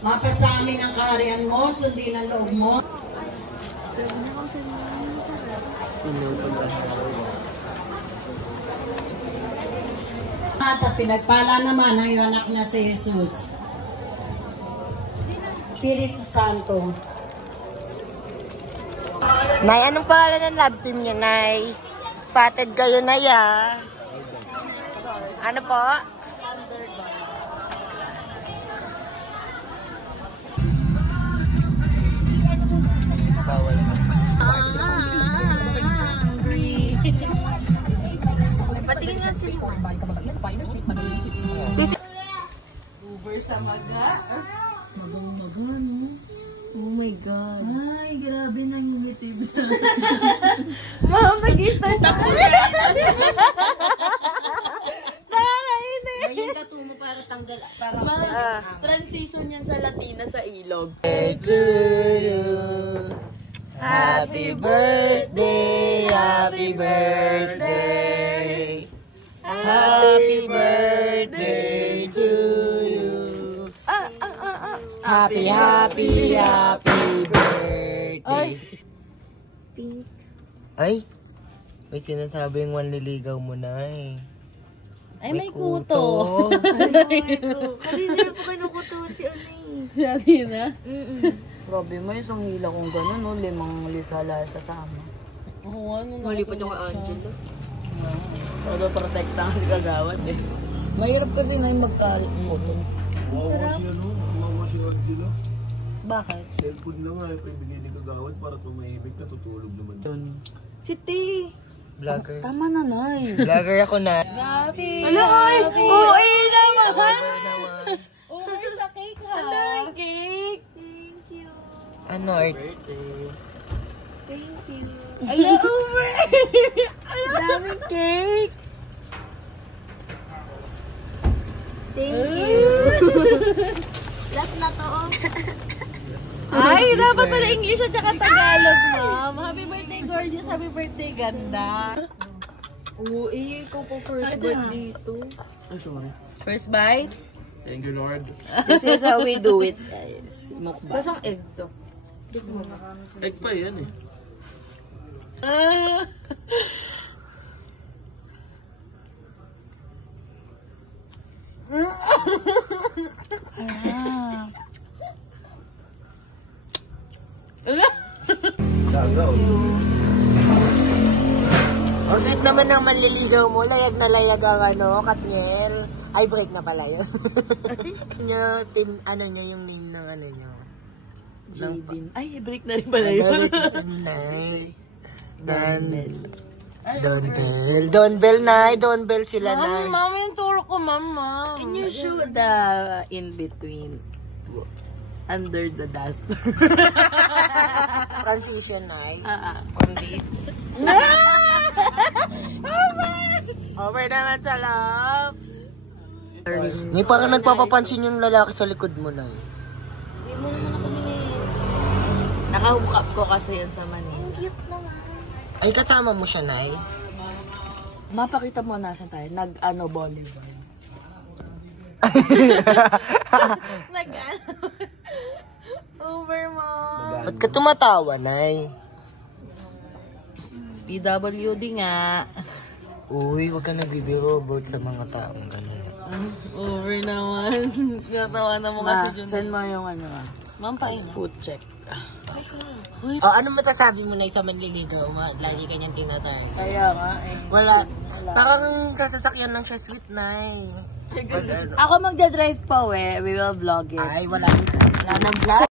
Mapasa amin ang kaharian mo, sundin ang loob mo. At pinagpala naman ang iyong anak na si Jesus. Espiritu Santo. Nay, anong pangalan ng love team niya, Nay? Spotted kayo na ya. Ano po? Bawal mo. Hungry. Patingin nga sila. Uber sa maga. Magang-maga, no? Oh my God. Ay, grabe nangingitim. Ma'am, nag-i-start ako. Nakakainis. Ay, yung tattoo mo para tanggal. Para Transition yan sa Latina sa ilog. to you. Happy birthday, happy birthday. Happy birthday to you. Happy, happy, happy birthday. Ay, may sinasabing manliligaw mo na eh. Ay, may kuto. Kanina po kinukutuan si Anay. Si Latina? Grabe mo, isang hila kong gano'n, no? 5 lisala sa sama. Oo, ano na. Malipat yung kay Angelo. Todo protekta ang kagawad eh. Mahirap kasi na yung magkakuto. Mawa si Angelo. Bakit? Cellphone na nga, ibigay ni Kagawad para tumahimik ka, tutulog naman. Si T. Vlogger. Tama na, Nay. Vlogger ako na. Happy! Hala, ay! Uwi naman! Vlogger naman. Over sa cake, ha? Hala, cake! Thank you. Ano, birthday? Thank you. Ala, over! Daming cake! Thank you. Last na to, oh. Ay, dapat pala English at saka Tagalog, ma'am. Happy birthday, gorgeous. Happy birthday, ganda. Oo, ikaw po first birthday dito. Ay, sorry. First bite? Thank you, Lord. This is how we do it, guys. Mukbang. Basang egg to. Egg pa yan eh. Dagaw. Ang sweet naman ng manliligaw mo, layag na layag ang Katniel. Ay, break na pala yun. Nyo, team, ano nyo, yung name ng ano nyo? Jadine. Ay, break na rin pala yun. Donbell, Nay. Donbell sila, Nay. Ma'am, yung turo ko, ma'am. Can you show the in-between? Under the duster. Transition, Nay. Kundi. Over naman sa love. May parang nagpapapansin yung lalaki sa likod mo, Nay. Naka-hook up ko kasi yan sa Manila. Cute naman. Ay, kasama mo siya, Nay. Mapakita mo nasan tayo. Nag-ano volleyball. Over, ma'am. Ba't ka tumatawa, Nay? PWD nga. Uy, wag ka nagbibiro about sa mga taong gano'n. Over naman. Natawa na mo kasi dyan. Send mo yung ano. Ma'am, paano? Food check. Oh, ano matasabi mo, Nay, sa manliligaw? Lagi kanyang tinatay. Kaya nga eh. Wala. Parang sasasakyan lang siya, sweet, Nay. Pag ano. Ako magdadrive pa We will vlog it. Ay, wala nang vlog.